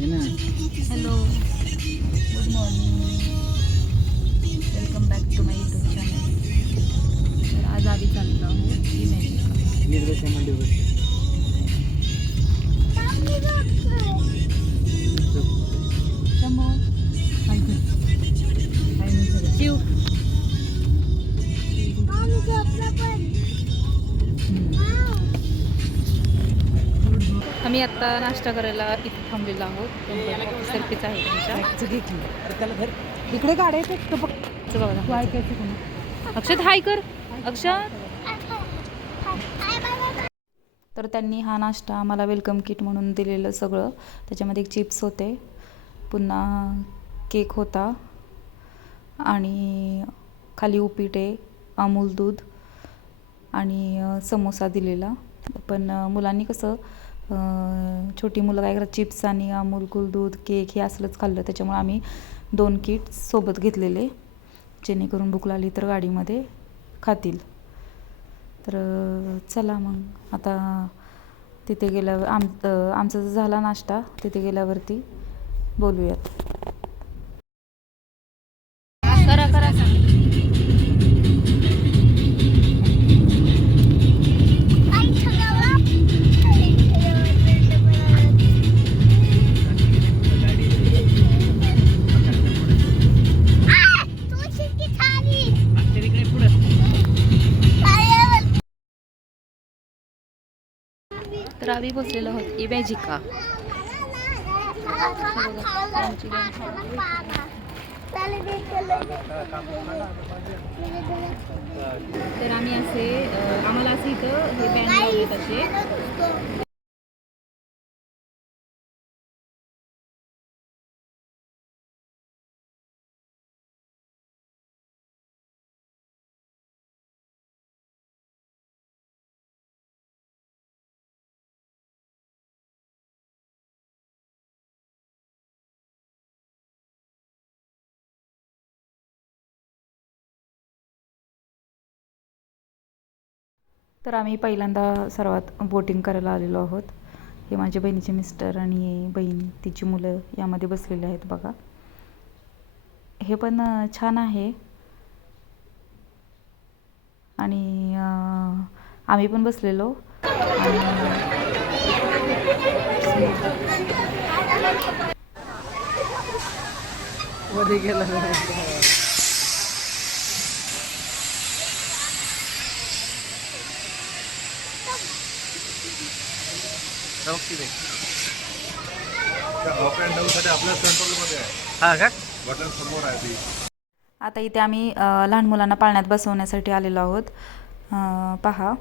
Hello, good morning, welcome back to my YouTube channel. तर आज आम्ही चाललो आहोत शिव. आम्ही आत्ता नाश्ता करायला इथे थांबलेलो आहोत. सेल्फीच आहे त्यांच्या. इकडे गाड्या आहेत बघा, अक्षत हाय कर. अक्षत. तर त्यांनी हा नाश्ता आम्हाला वेलकम किट म्हणून दिलेलं सगळं. त्याच्यामध्ये चिप्स होते, पुन्हा केक होता आणि खाली उपीट आहे, अमूल दूध आणि समोसा दिलेला. पण मुलांनी कसं छोटी मुलं काय करतात, चिप्स आणि अमूल कूल दूध केक हे असलंच खाल्लं. त्याच्यामुळे आम्ही 2 किट सोबत घेतलेले, जेणेकरून भूक लागली तर गाडीमध्ये खातील. तर चला मग आता तिथे गेल्यावर आमचा झाला नाश्ता, तिथे गेल्यावरती बोलूयात. करा करा तर आम्ही बसलेलो आहोत इमॅजिका. तर आम्ही असे आम्हाला असे इथं हे बँड लावलेत असे. तर आम्ही पहिल्यांदा सर्वात बोटिंग करायला आलेलो आहोत. हे माझ्या बहिणीचे मिस्टर आणि बहीण तिची मुलं यामध्ये बसलेले आहेत बघा. हे पण छान आहे आणि आम्ही पण बसलेलो. मध्ये गेला आता इथे आम्ही लहान मुलांना पाळण्यात बसवण्यासाठी आलेलो आहोत. पहा,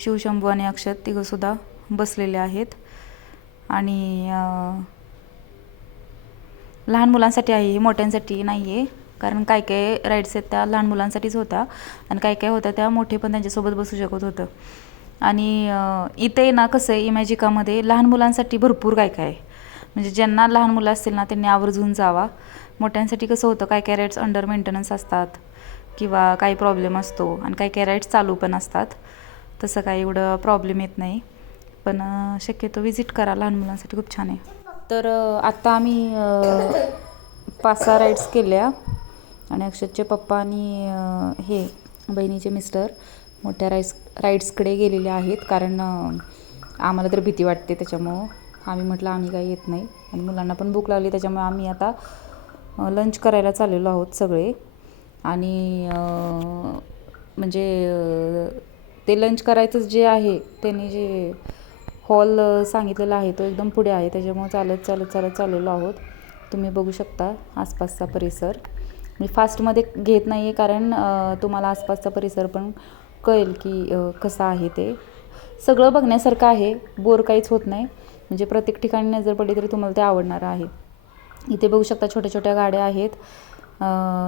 शिवशंभू आणि अक्षत तिघंसुद्धा बसलेले आहेत. आणि लहान मुलांसाठी आहे, मोठ्यांसाठी नाही आहे. कारण काय काय राईड्स आहेत त्या लहान मुलांसाठीच होत्या आणि काय काय होत्या त्या मोठे पण त्यांच्यासोबत बसू शकत होतं. आणि इथे ना कसं आहे, इमॅजिकामध्ये लहान मुलांसाठी भरपूर काय काय आहे. म्हणजे ज्यांना लहान मुलं असतील ना त्यांनी आवर्जून जावा. मोठ्यांसाठी कसं होतं, काय काय राईड्स अंडर मेंटेनन्स असतात किंवा काही प्रॉब्लेम असतो आणि काही काही राईड्स चालू पण असतात. तसं काही एवढं प्रॉब्लेम येत नाही. पण शक्यतो विजिट करा, लहान मुलांसाठी खूप छान आहे. तर आत्ता आम्ही 5-6 राईड्स केल्या आणि अक्षतचे पप्पा आणि हे बहिणीचे मिस्टर मोठ्या राईड्सकडे गेलेले आहेत. कारण आम्हाला तर भीती वाटते, त्याच्यामुळं आम्ही म्हटलं आम्ही काही येत नाही आणि मुलांना पण भूक लागली. त्याच्यामुळे आम्ही आता लंच करायला चाललेलो आहोत सगळे. आणि म्हणजे ते लंच करायचंच जे आहे त्यांनी जे हॉल सांगितलेला आहे तो एकदम पुढे आहे. त्याच्यामुळे चालत चाललेलो आहोत. तुम्ही बघू शकता आसपासचा परिसर. मी फास्टमध्ये घेत नाही आहे कारण तुम्हाला आसपासचा परिसर पण कळेल की कसं आहे. ते सगळं बघण्यासारखं आहे, बोर काहीच होत नाही. म्हणजे प्रत्येक ठिकाणी नजर पडली तरी तुम्हाला ते आवडणार आहे. इथे बघू शकता छोट्या छोट्या गाड्या आहेत.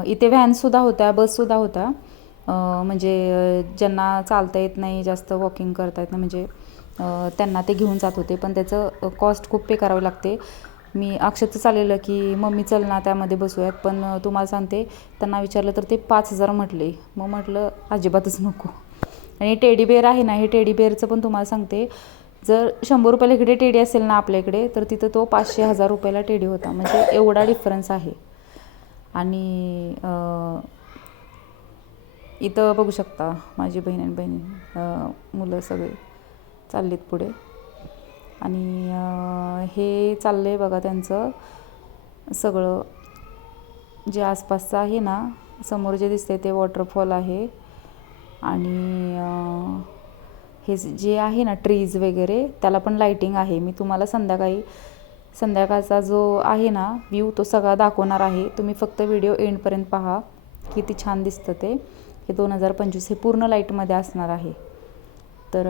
इथे व्हॅनसुद्धा होत्या, बससुद्धा होत्या. म्हणजे ज्यांना चालता येत नाही, जास्त वॉकिंग करता येत नाही, म्हणजे त्यांना ते घेऊन जात होते. पण त्याचं कॉस्ट खूप पे करावी लागते. मी अक्षतचं चाललेलं की मम्मी चल ना त्यामध्ये बसूयात, पण तुम्हाला सांगते त्यांना विचारलं तर ते 5,000 म्हटले. मग म्हटलं अजिबातच नको. आणि टेडी बेअर आहे ना, हे टेडी बेअरचं पण तुम्हाला सांगते जर 100 रुपयाला इकडे टेडी असेल ना आपल्या इकडे, तर तिथं तो 500-1000 रुपयाला टेडी होता. म्हणजे एवढा डिफरन्स आहे. आणि इथं बघू शकता माझी बहीण आणि बहिणी मुलं सगळे चाललेत पुढे. आणि हे चाललं आहे बघा त्यांचं सगळं जे आसपासचं आहे ना. समोर जे दिसते ते वॉटरफॉल आहे. आणि हे जे आहे ना ट्रीज वगैरे त्याला पण लाईटिंग आहे. मी तुम्हाला संध्याकाळचा जो आहे ना व्ह्यू तो सगळा दाखवणार आहे. तुम्ही फक्त व्हिडिओ एंडपर्यंत पहा. किती छान दिसतं ते. हे 2025 हे पूर्ण लाईटमध्ये असणार आहे. तर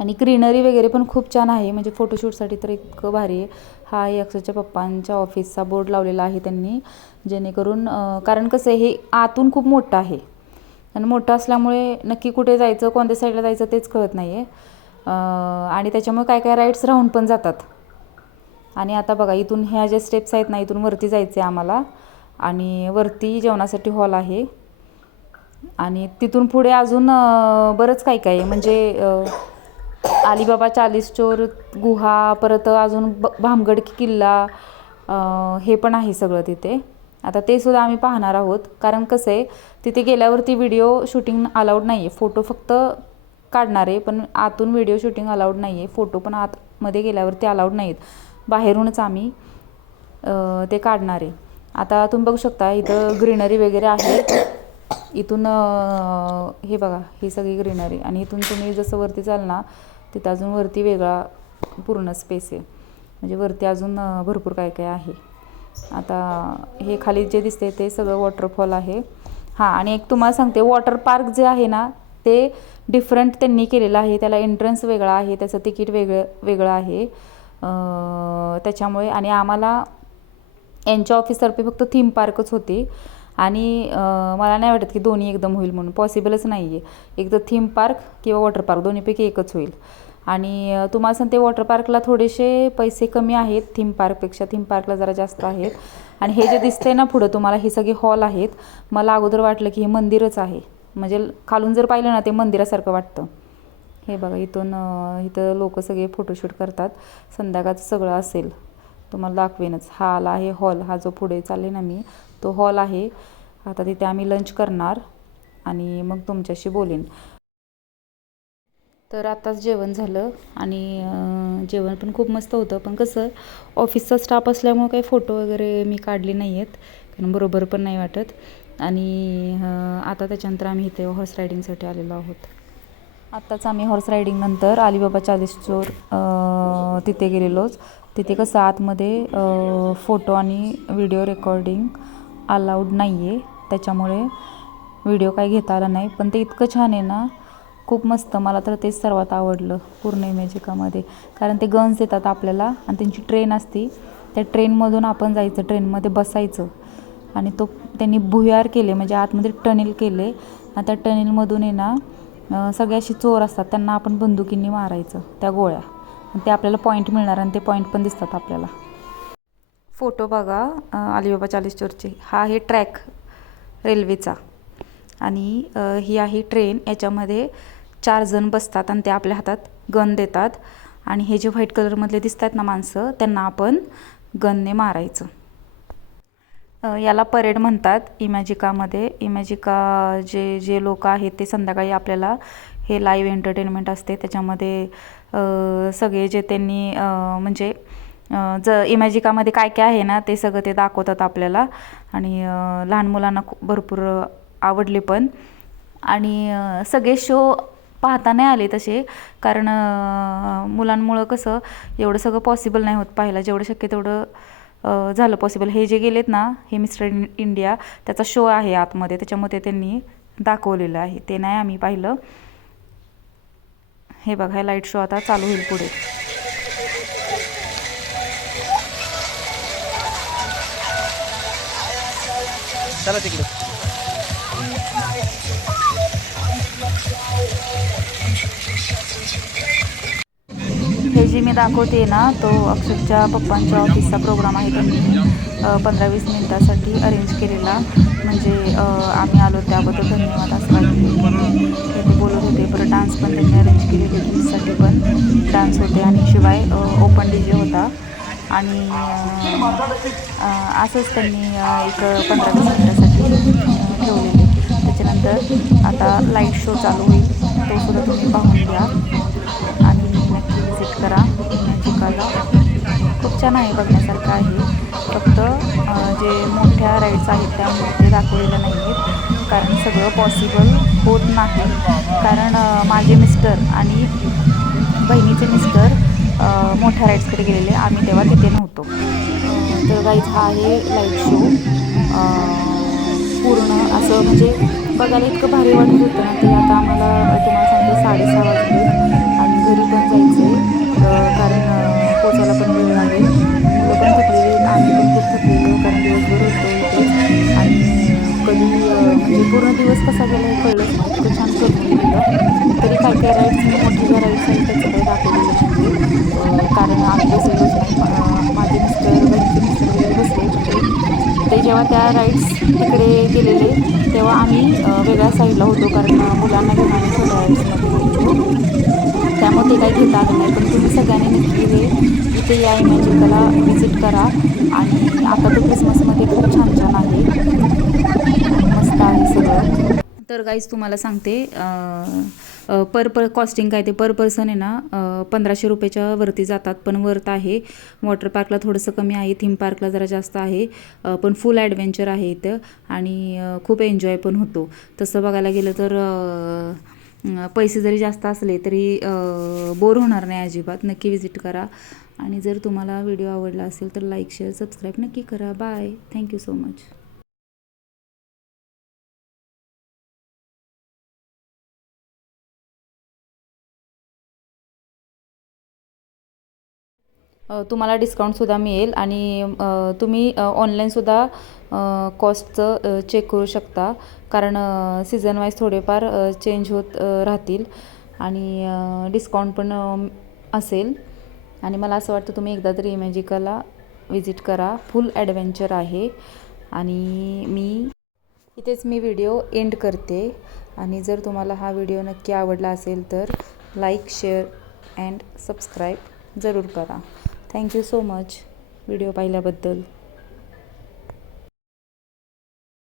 आणि ग्रीनरी वगैरे पण खूप छान आहे. म्हणजे फोटोशूटसाठी तर इतकं भारी आहे. हा आहे अक्षरच्या पप्पांच्या ऑफिसचा बोर्ड लावलेला आहे त्यांनी, जेणेकरून कारण कसं आहे हे आतून खूप मोठं आहे. आणि मोठं असल्यामुळे नक्की कुठे जायचं, कोणत्या साईडला जायचं तेच कळत नाही आहे. आणि त्याच्यामुळे काय काय राईड्स राहून पण जातात. आणि आता बघा इथून ह्या ज्या स्टेप्स आहेत ना, इथून वरती जायचं आहे आम्हाला. आणि वरती जेवणासाठी हॉल आहे. आणि तिथून पुढे अजून बरंच काय काय आहे. म्हणजे अलीबाबा 40 चोर गुहा, परत अजून भामगड किल्ला, हे पण आहे सगळं तिथे. आता ते सुद्धा आम्ही पाहणार आहोत. कारण कसं आहे तिथे गेल्यावरती व्हिडिओ शूटिंग अलाउड नाही आहे. फोटो फक्त काढणार आहे, पण आतून व्हिडिओ शूटिंग अलाउड नाही आहे. फोटो पण आतमध्ये गेल्यावरती अलाउड नाही आहेत. बाहेरूनच आम्ही ते काढणार आहे. आता तुम्ही बघू शकता इथं ग्रीनरी वगैरे आहे. इथून हे बघा ही सगळी ग्रीनरी. आणि इथून तुम्ही जसं वरती चाल ना तिथं अजून वरती वेगळा पूर्ण स्पेस आहे. म्हणजे वरती अजून भरपूर काय काय आहे. आता हे खाली जे दिसते ते सगळं वॉटरफॉल आहे. हां, आणि एक तुम्हाला सांगते वॉटर पार्क जे आहे ना ते डिफरंट त्यांनी केलेलं आहे. त्याला एंट्रन्स वेगळा आहे, त्याचं तिकीट वेगळं आहे. त्याच्यामुळे आणि आम्हाला यांच्या ऑफिसतर्फे फक्त थीम पार्कच होती. आणि मला नाही वाटत की दोन्ही एकदम होईल म्हणून, पॉसिबलच नाही आहे. एक तर थीम पार्क किंवा वॉटर पार्क दोन्हीपैकी एकच होईल. आणि तुम्हाला सांगते वॉटर पार्कला थोडेसे पैसे कमी आहेत थीम पार्कपेक्षा. थीम पार्कला जरा जास्त आहेत. आणि हे जे दिसतंय ना पुढं तुम्हाला हे सगळे हॉल आहेत. मला अगोदर वाटलं की हे मंदिरच आहे. म्हणजे खालून जर पाहिलं ना ते मंदिरासारखं वाटतं. हे बघा इथं लोक सगळे फोटोशूट करतात. संध्याकाळचं सगळं असेल तुम्हाला दाखवेनच. हा आला आहे हॉल. हा जो पुढे चालले ना मी तो हॉल आहे. आता तिथे आम्ही लंच करणार आणि मग तुमच्याशी बोलेन. तर आताच जेवण झालं आणि जेवण पण खूप मस्त होतं. पण कसं ऑफिसचा स्टाफ असल्यामुळे काही फोटो वगैरे मी काढले नाही आहेत, कारण बरोबर पण नाही वाटत. आणि आता त्याच्यानंतर आम्ही इथे हॉर्स रायडिंगसाठी आलेलो आहोत. आत्ताच आम्ही हॉर्स रायडिंगनंतर अलीबाबा 40 चोर तिथे गेलेलोच. तिथे कसं आतमध्ये फोटो आणि व्हिडिओ रेकॉर्डिंग अलाउड नाही आहे, त्याच्यामुळे व्हिडिओ काही घेता आला नाही. पण ते इतकं छान आहे ना, खूप मस्त. मला तर तेच सर्वात आवडलं पूर्ण इमॅजिकामध्ये. कारण ते गन्स देतात आपल्याला आणि त्यांची ट्रेन असती. त्या ट्रेनमधून आपण जायचं, ट्रेनमध्ये बसायचं. आणि त्यांनी भुयार केले, म्हणजे आतमध्ये टनेल केले. आणि त्या टनेलमधून आहे ना सगळे असे चोर असतात, त्यांना आपण बंदुकींनी मारायचं त्या गोळ्या. आणि ते आपल्याला पॉईंट मिळणार आणि ते पॉईंट पण दिसतात आपल्याला. फोटो बघा अलीबाबा 40 चोरचे. हा आहे ट्रॅक रेल्वेचा आणि ही आहे ट्रेन. याच्यामध्ये 4 जण बसतात आणि ते आपल्या हातात गन देतात. आणि हे जे व्हाईट कलरमधले दिसतात ना माणसं, त्यांना आपण गनने मारायचं. याला परेड म्हणतात इमॅजिकामध्ये. इमॅजिका जे लोक आहेत ते संध्याकाळी आपल्याला हे लाईव्ह एंटरटेनमेंट असते. त्याच्यामध्ये सगळे जे त्यांनी म्हणजे इमॅजिकामध्ये काय काय आहे ना ते सगळं ते दाखवतात आपल्याला. आणि लहान मुलांना भरपूर आवडले पण. आणि सगळे शो पाहता नाही आले तसे, कारण मुलांमुळं कसं एवढं सगळं पॉसिबल नाही होत पाहायला. जेवढं शक्य तेवढं झालं पॉसिबल. हे जे गेलेत ना हे मिस्टर इंडिया त्याचा शो आहे आतमध्ये, त्याच्यामध्ये त्यांनी दाखवलेलं आहे. ते नाही आम्ही पाहिलं. हे बघा लाईट शो आता चालू होईल पुढे. चला तिकडे. हे जी मी दाखवते ना तो अक्षरच्या पप्पांच्या ऑफिसचा प्रोग्राम आहे. त्यांनी 15-20 मिनटासाठी अरेंज केलेला. म्हणजे आम्ही आलो त्याबद्दल धन्यवाद असं वाटते. ते बोलत होते. परत डान्स पण त्यांनी अरेंज केलेले. किड्ससाठी पण डान्स होते आणि शिवाय ओपन DJ होता. आणि असंच त्यांनी एक 15-20 मिनटासाठी ठेवलेले. त्याच्यानंतर आता लाईट शो चालू होईल. तो सुद्धा तुम्ही पाहून घ्या आणि नक्की विजिट करा इमॅजिकाला. खूप छान आहे, बघण्यासारखं आहे. फक्त जे मोठ्या राईड्स आहेत त्यामध्ये दाखवलेलं नाही आहेत, कारण सगळं पॉसिबल होत नाही. कारण माझे मिस्टर आणि बहिणीचे मिस्टर मोठ्या राईड्सकडे गेलेले, आम्ही तेव्हा तिथे नव्हतो. तर गाईज हा आहे लाईट शो. पूर्ण असं म्हणजे बघायला इतकं भारी वाटत होतं ना. ते आता आम्हाला तुम्हाला सांगते 6:30 वाजले आणि घरी पण जायचं आहे, कारण पोचायला पण वेळ लागेल. मुलं पण थकलेली आहेत, आम्ही पण खूप थकलेलो, कारण दिवसभर होतो इथेच. आणि कधी म्हणजे पूर्ण दिवस कसा गेला हे कळलंच नाही. इतकं छान करून गेलं. तरी काय काय राईड्स मी मोठ्या ज्या राईड्स आहेत त्याचं काही दाखवलेलं नाही आहे, कारण आम्ही बसलेलोच नाही. माझे मिस्टर, बहिणीचे मिस्टर वगैरे बसले. म्हणजे ते जेव्हा त्या राईड्स तिकडे गेलेले तेव्हा आम्ही वेगळ्या साईडला होतो, कारण मुलांना घेऊन आम्ही छोट्या राईड्समध्ये गेलेलो. त्यामुळे ते काही घेता आलं नाही. पण तुम्ही सगळ्यांनी नक्की हे इथे या इमॅजिकाला व्हिजिट करा. आणि आता तर क्रिसमसमध्ये खूप छान छान आहे, मस्त आहे सगळं. तर गाईज तुम्हाला सांगते पर कॉस्टिंग काय ते पर पर्सन आहे ना 1500 रुपयाच्या वरती जातात. पण वर्थ आहे. वॉटर पार्कला थोडंसं कमी आहे, थीम पार्कला जरा जास्त आहे, पण फुल ॲडव्हेंचर आहे इथं आणि खूप एन्जॉय पण होतो. तसं बघायला गेलं तर पैसे जरी जास्त असले तरी बोर होणार नाही अजिबात. नक्की विजिट करा. आणि जर तुम्हाला व्हिडिओ आवडला असेल तर लाईक, शेअर, सबस्क्राईब नक्की करा. बाय. Thank you so much. तुम्हाला डिस्काउंटसुद्धा मिळेल आणि तुम्ही ऑनलाईनसुद्धा कॉस्टचं चेक करू शकता, कारण सीझन वाईज थोडेफार चेंज होत राहतील आणि डिस्काउंट पण असेल. आणि मला असं वाटतं तुम्ही एकदा तरी इमॅजिकाला विजिट करा. फुल ॲडव्हेंचर आहे. आणि इथेच मी व्हिडिओ एंड करते. आणि जर तुम्हाला हा व्हिडिओ नक्की आवडला असेल तर लाईक, शेअर अँड सबस्क्राईब जरूर करा. थँक्यू सो मच व्हिडिओ पाहिल्याबद्दल.